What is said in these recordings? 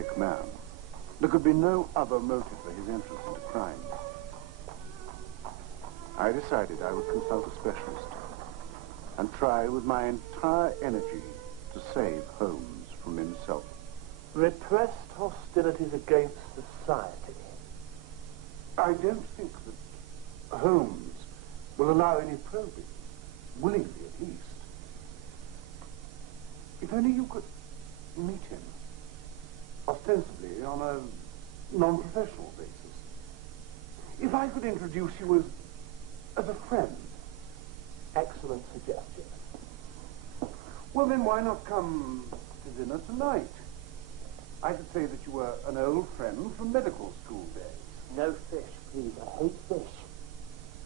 sick man. There could be no other motive for his entrance into crime. I decided I would consult a specialist and try with my entire energy to save Holmes from himself. Repressed hostilities against society. I don't think that Holmes will allow any probing, willingly at least. If only you could meet him, ostensibly on a non-professional basis. If I could introduce you as a friend. Excellent suggestion. Well, then why not come to dinner tonight? I could say that you were an old friend from medical school days. No fish, please. I hate fish.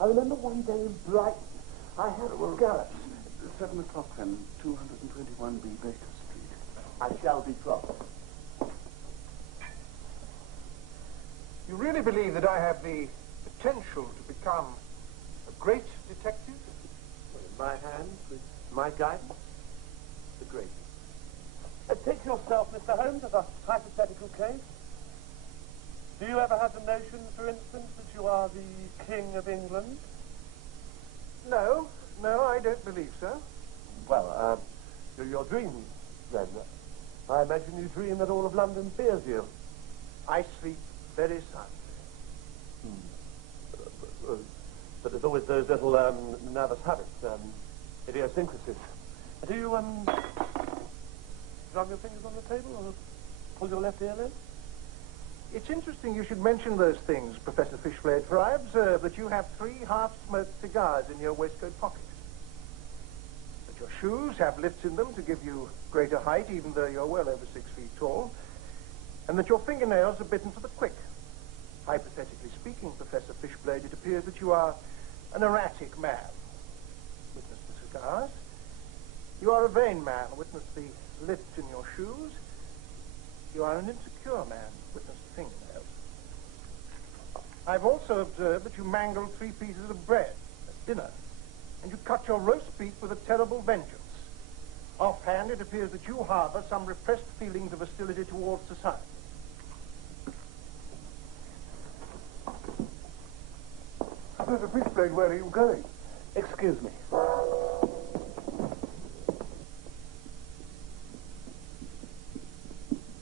I remember one day in Brighton, I had scallops. 7 o'clock then, 221B Baker Street. I shall be prompt. You really believe that I have the potential to become a great detective? Well, in my hands, with my guidance, the great. Take yourself, Mr. Holmes, as a hypothetical case. Do you ever have the notion, for instance, that you are the King of England? No, I don't believe so. Well, your dreams, then. I imagine you dream that all of London fears you. I sleep very soundly. But there's always those little nervous habits, idiosyncrasies. Do you rub your fingers on the table or pull your left earlobe? It's interesting you should mention those things, Professor Fishblade, for I observe that you have 3 half-smoked cigars in your waistcoat pocket. That your shoes have lifts in them to give you greater height, even though you're well over 6 feet tall. And that your fingernails are bitten to the quick. Hypothetically speaking, Professor Fishblade, it appears that you are an erratic man. Witness the cigars. You are a vain man. Witness the lifts in your shoes. You are an insecure man. Witness the fingernails. I've also observed that you mangled 3 pieces of bread at dinner. And you cut your roast beef with a terrible vengeance. Offhand, it appears that you harbor some repressed feelings of hostility towards society. Professor Fishblade, where are you going? Excuse me.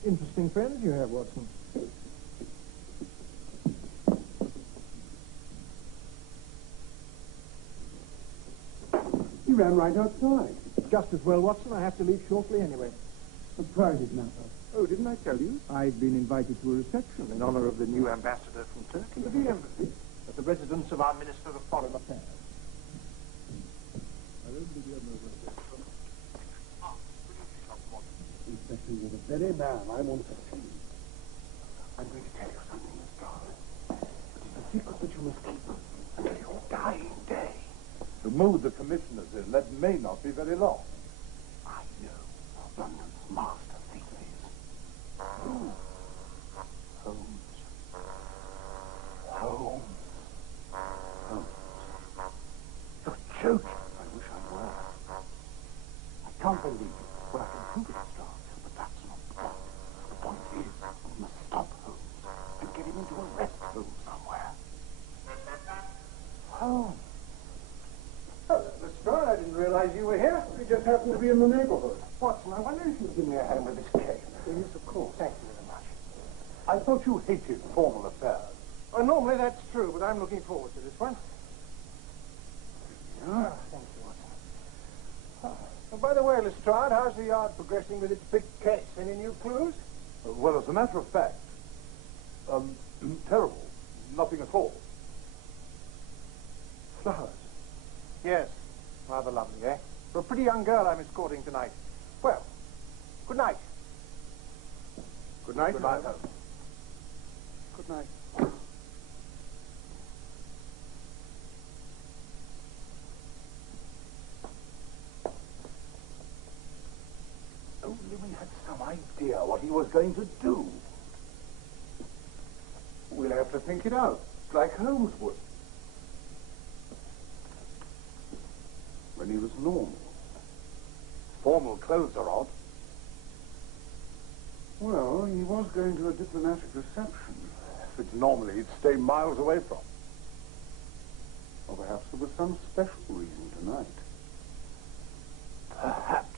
Interesting friends you have, Watson. You ran right outside. Just as well, Watson. I have to leave shortly anyway. A private matter. Oh, didn't I tell you? I've been invited to a reception in honor of the new ambassador from Turkey. To the embassy? At the residence of our Minister of Foreign Affairs. Inspector, you're the very man I want to see. I'm going to tell you something, Miss Brown. It's a secret that you must keep until your dying day. The mood the commissioner's in, that may not be very long. I know London's master thief is. Holmes. Holmes. You're joking. I wish I were. I can't believe it. Well, I can prove it, Mr. Arthur, but that's not the point. The point is, we must stop Holmes and get him into arrest Holmes somewhere. Holmes. Hello, Mr. Brown. I didn't realize you were here. We just happened to be in the neighborhood. Watson, I wonder if you'd give me a hand with this case. Yes, of course. Thank you very much. I thought you hated formal affairs. Well, normally that's true, but I'm looking forward to this one. Yeah. Thank you, Watson. Oh, by the way, Lestrade, how's the yard progressing with its big case? Any new clues? Well, as a matter of fact, terrible. Nothing at all. Flowers? Yes. Rather lovely, eh? For a pretty young girl I'm escorting tonight. Well, good night. Good night. Good night, Holmes. Good night. Only we had some idea what he was going to do. We'll have to think it out, like Holmes would. When he was normal. Formal clothes are odd. Well, he was going to a diplomatic reception, which normally he'd stay miles away from. Or perhaps there was some special reason tonight. Perhaps.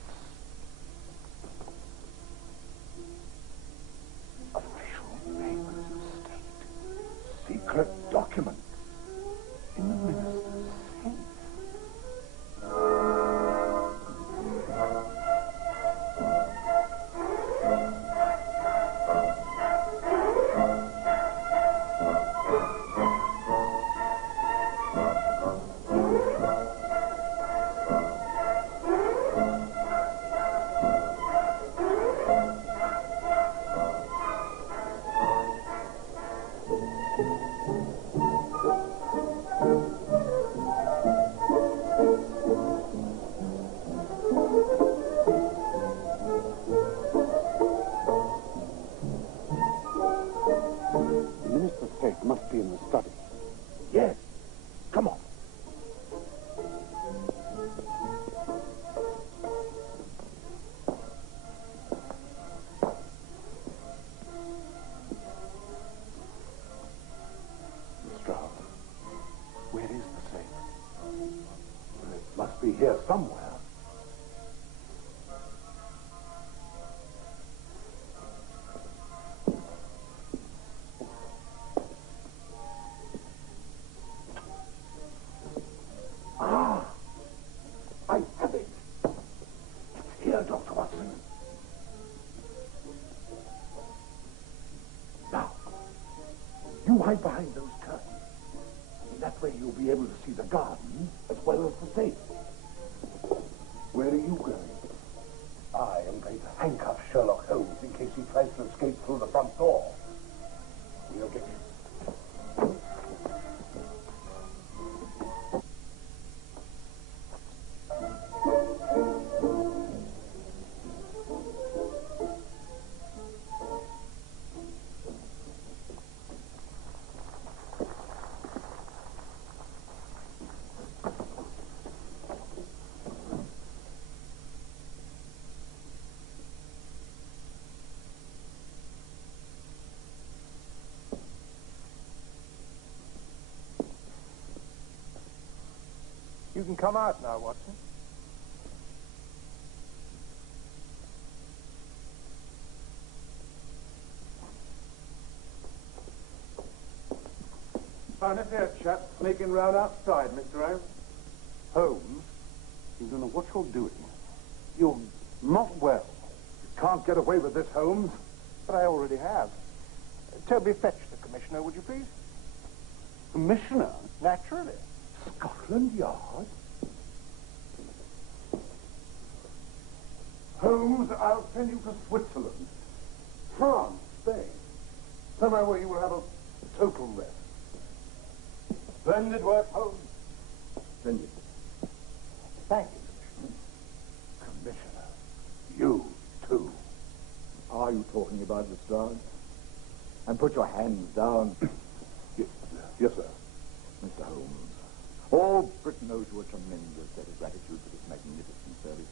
Official papers of state. Secret documents. In the minister's safe. Must be in the study. Yes. Come on. Mr. Howard, where is the safe? Well, it must be here somewhere. I have it. It's here, Dr. Watson. Now, you hide behind those curtains. That way you'll be able to see the garden as well as the safe. Where are you going? I am going to handcuff Sherlock Holmes in case he tries to escape through the front door. We'll get you. You can come out now, Watson. Found a fair chap sneaking round outside, Mr. Holmes. Holmes, you don't know what you're doing. You're not well. You can't get away with this, Holmes. But I already have. Toby, fetch the commissioner, would you please? Commissioner? Naturally. Scotland Yard? Holmes, I'll send you to Switzerland, France, Spain, somewhere where you will have a total rest. Splendid work, Holmes. Splendid. Thank you, Commissioner. Commissioner, you too. Are you talking about Lestrade? And put your hands down. Yes, sir. Mr. Holmes, all Britain owes you a tremendous debt of gratitude for this magnificent service.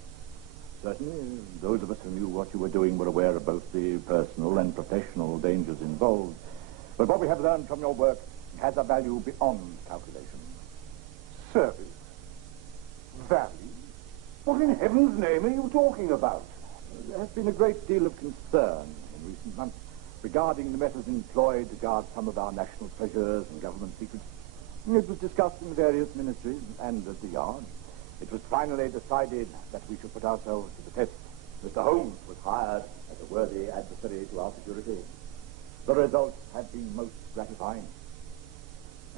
Certainly, those of us who knew what you were doing were aware of both the personal and professional dangers involved. But what we have learned from your work has a value beyond calculation. Service? Value? What in heaven's name are you talking about? There has been a great deal of concern in recent months regarding the methods employed to guard some of our national treasures and government secrets. It was discussed in the various ministries and at the Yard. It was finally decided that we should put ourselves to the test. Mr. Holmes was hired as a worthy adversary to our security. The results have been most gratifying,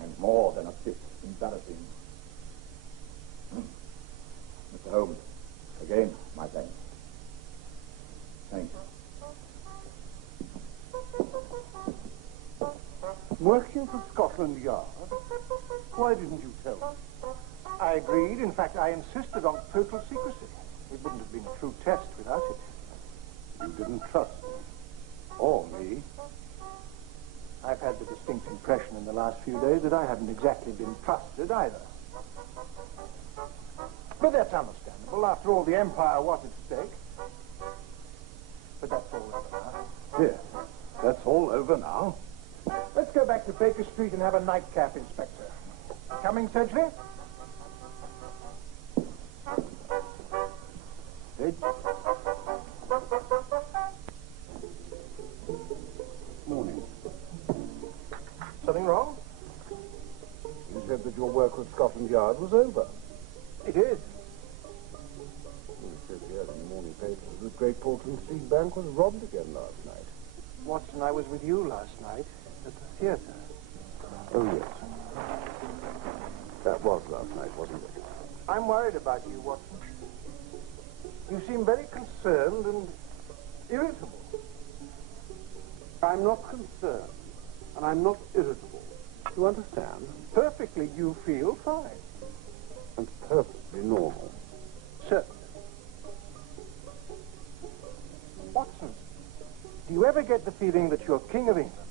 and more than a bit embarrassing. Mr. Holmes, again, my thanks. Thank you. Working for Scotland Yard? Why didn't you tell me? I agreed. In fact, I insisted on total secrecy. It wouldn't have been a true test without it. You didn't trust me. Or me. I've had the distinct impression in the last few days that I haven't exactly been trusted either. But that's understandable. After all, the Empire was at stake. But that's all over now. Here. over now. Let's go back to Baker Street and have a nightcap, Inspector. Coming, Sedgley? Sedge? Morning. Something wrong? You said that your work with Scotland Yard was over. It is. Well, it says here in the morning paper that Great Portland Street Bank was robbed again last night. Watson, I was with you last night at the theatre. Oh, yes. That was last night, wasn't it? I'm worried about you, Watson. You seem very concerned and irritable. I'm not concerned, and I'm not irritable. You understand? Perfectly, you feel fine. And perfectly normal. Certainly. Watson, do you ever get the feeling that you're King of England?